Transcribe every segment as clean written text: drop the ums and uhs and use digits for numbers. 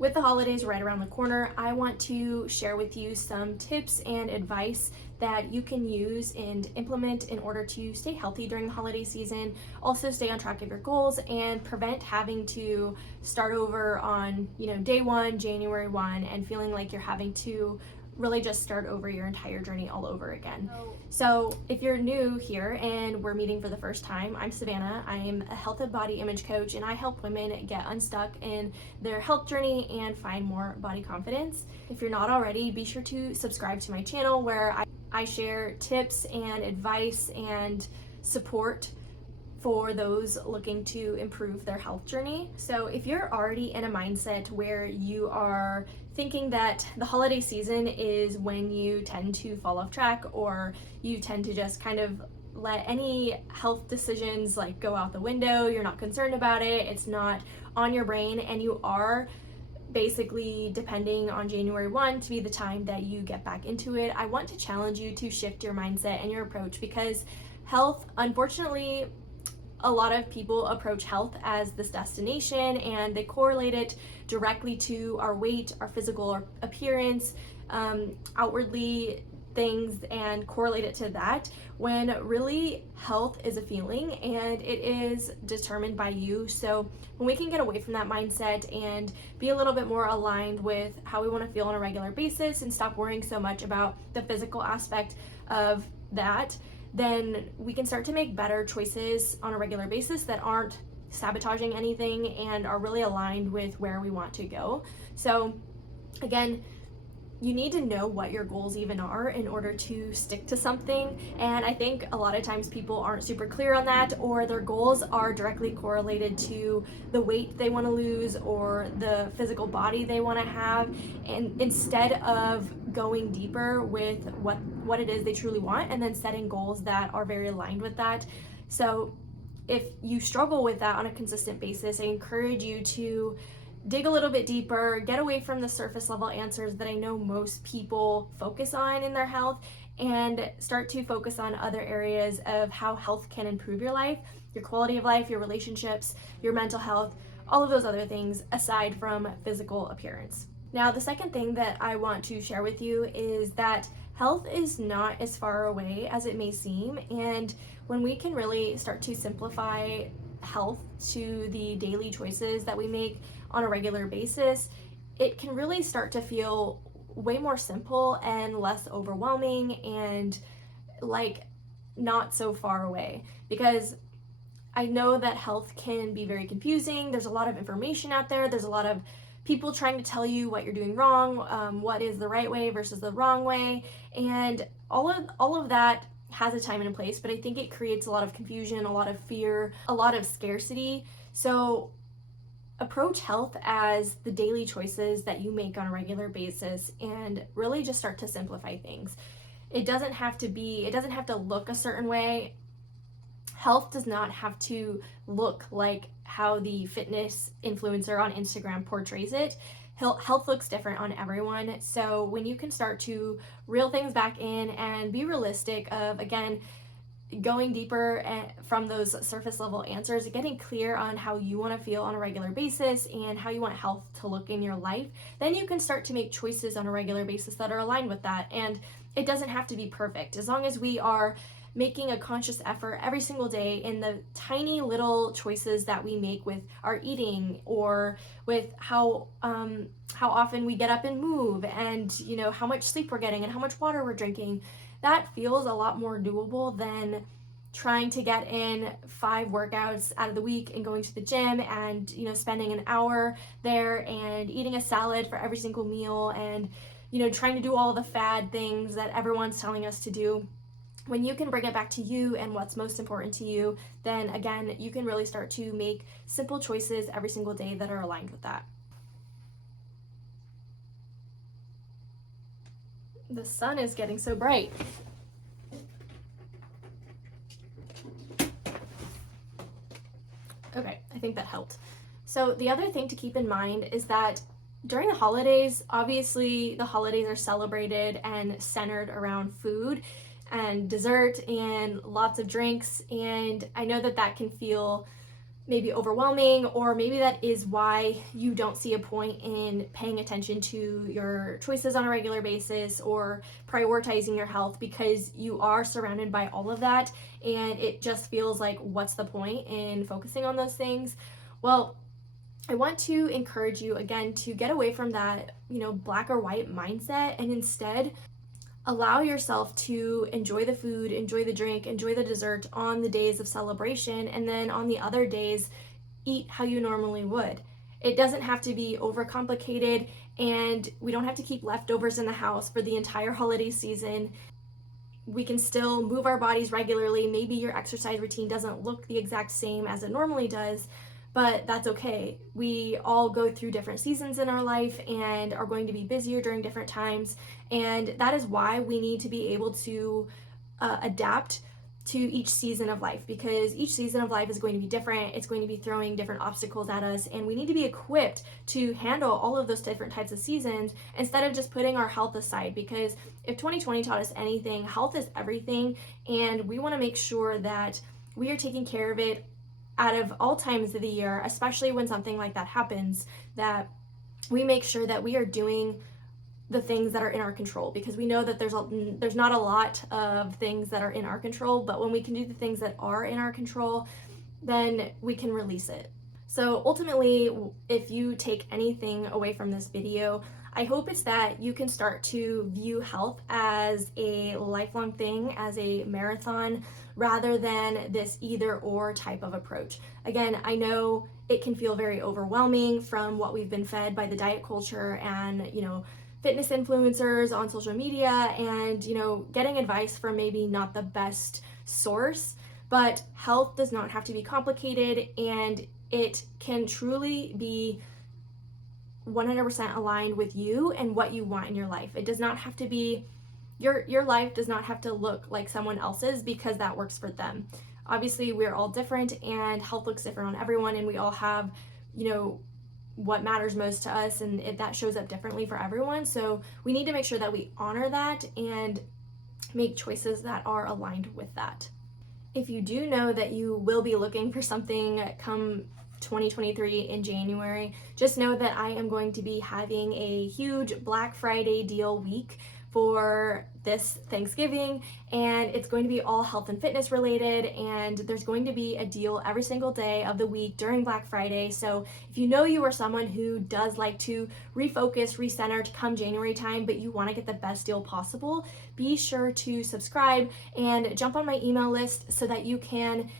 With the holidays right around the corner, I want to share with you some tips and advice that you can use and implement in order to stay healthy during the holiday season, also stay on track of your goals, and prevent having to start over on, day one, January 1, and feeling like you're having to really just start over your entire journey all over again. So if you're new here and we're meeting for the first time, I'm Savannah. I'm a health and body image coach, and I help women get unstuck in their health journey and find more body confidence. If you're not already, be sure to subscribe to my channel where I share tips and advice and support for those looking to improve their health journey. So if you're already in a mindset where you are thinking that the holiday season is when you tend to fall off track, or you tend to just kind of let any health decisions like go out the window, you're not concerned about it, it's not on your brain, and you are basically depending on January 1 to be the time that you get back into it, I want to challenge you to shift your mindset and your approach, because health, unfortunately, a lot of people approach health as this destination and they correlate it directly to our weight, our physical appearance, outwardly things, and correlate it to that, when really health is a feeling and it is determined by you. So when we can get away from that mindset and be a little bit more aligned with how we want to feel on a regular basis and stop worrying so much about the physical aspect of that, then we can start to make better choices on a regular basis that aren't sabotaging anything and are really aligned with where we want to go. So again, you need to know what your goals even are in order to stick to something. And I think a lot of times people aren't super clear on that, or their goals are directly correlated to the weight they want to lose or the physical body they want to have. And instead of going deeper with what it is they truly want and then setting goals that are very aligned with that. So if you struggle with that on a consistent basis, I encourage you to dig a little bit deeper, get away from the surface level answers that I know most people focus on in their health, and start to focus on other areas of how health can improve your life, your quality of life, your relationships, your mental health, all of those other things aside from physical appearance. Now, the second thing that I want to share with you is that health is not as far away as it may seem, and when we can really start to simplify health to the daily choices that we make on a regular basis, it can really start to feel way more simple and less overwhelming and like not so far away. Because I know that health can be very confusing. There's a lot of information out there. There's a lot of people trying to tell you what you're doing wrong, what is the right way versus the wrong way, and all of that has a time and a place, but I think it creates a lot of confusion, a lot of fear, a lot of scarcity. So approach health as the daily choices that you make on a regular basis and really just start to simplify things. It doesn't have to look a certain way. Health does not have to look like how the fitness influencer on Instagram portrays it. Health looks different on everyone. So when you can start to reel things back in and be realistic of, again, going deeper from those surface level answers, getting clear on how you want to feel on a regular basis and how you want health to look in your life, then you can start to make choices on a regular basis that are aligned with that. And it doesn't have to be perfect. As long as we are making a conscious effort every single day in the tiny little choices that we make with our eating, or with how often we get up and move, and how much sleep we're getting and how much water we're drinking, that feels a lot more doable than trying to get in 5 workouts out of the week and going to the gym and spending an hour there and eating a salad for every single meal and trying to do all the fad things that everyone's telling us to do. When you can bring it back to you and what's most important to you, then again, you can really start to make simple choices every single day that are aligned with that. The sun is getting so bright. Okay, I think that helped. So the other thing to keep in mind is that during the holidays, obviously the holidays are celebrated and centered around food and dessert and lots of drinks, and I know that can feel maybe overwhelming, or maybe that is why you don't see a point in paying attention to your choices on a regular basis or prioritizing your health, because you are surrounded by all of that and it just feels like, what's the point in focusing on those things? Well, I want to encourage you again to get away from that, black or white mindset, and instead allow yourself to enjoy the food, enjoy the drink, enjoy the dessert on the days of celebration, and then on the other days, eat how you normally would. It doesn't have to be overcomplicated, and we don't have to keep leftovers in the house for the entire holiday season. We can still move our bodies regularly. Maybe your exercise routine doesn't look the exact same as it normally does, but that's okay. We all go through different seasons in our life and are going to be busier during different times, and that is why we need to be able to adapt to each season of life, because each season of life is going to be different. It's going to be throwing different obstacles at us, and we need to be equipped to handle all of those different types of seasons instead of just putting our health aside. Because if 2020 taught us anything, health is everything, and we want to make sure that we are taking care of it out of all times of the year, especially when something like that happens, that we make sure that we are doing the things that are in our control, because we know that there's not a lot of things that are in our control, but when we can do the things that are in our control, then we can release it. So ultimately, if you take anything away from this video, I hope it's that you can start to view health as a lifelong thing, as a marathon, rather than this either or type of approach. Again, I know it can feel very overwhelming from what we've been fed by the diet culture and, fitness influencers on social media, and, getting advice from maybe not the best source. But health does not have to be complicated, and it can truly be 100% aligned with you and what you want in your life. It does not have to be, your life does not have to look like someone else's because that works for them. Obviously, we're all different, and health looks different on everyone, and we all have, what matters most to us, and that shows up differently for everyone. So we need to make sure that we honor that and make choices that are aligned with that. If you do know that you will be looking for something come 2023 in January, just know that I am going to be having a huge Black Friday deal week for this Thanksgiving, and it's going to be all health and fitness related, and there's going to be a deal every single day of the week during Black Friday. So if you know you are someone who does like to refocus, recenter to come January time, but you want to get the best deal possible, be sure to subscribe and jump on my email list so that you can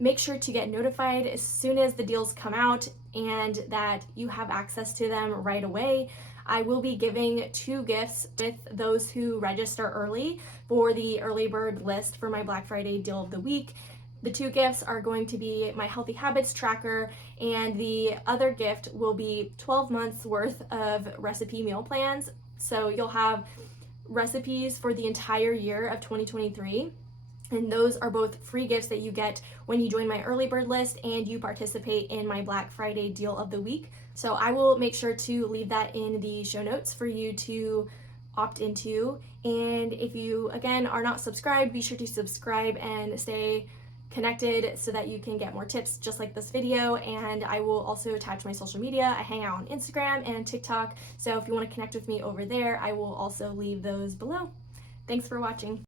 make sure to get notified as soon as the deals come out and that you have access to them right away. I will be giving 2 gifts with those who register early for the early bird list for my Black Friday deal of the week. The 2 gifts are going to be my Healthy Habits Tracker, and the other gift will be 12 months worth of recipe meal plans. So you'll have recipes for the entire year of 2023. And those are both free gifts that you get when you join my early bird list and you participate in my Black Friday deal of the week. So I will make sure to leave that in the show notes for you to opt into. And if you, again, are not subscribed, be sure to subscribe and stay connected so that you can get more tips just like this video. And I will also attach my social media. I hang out on Instagram and TikTok. So if you want to connect with me over there, I will also leave those below. Thanks for watching.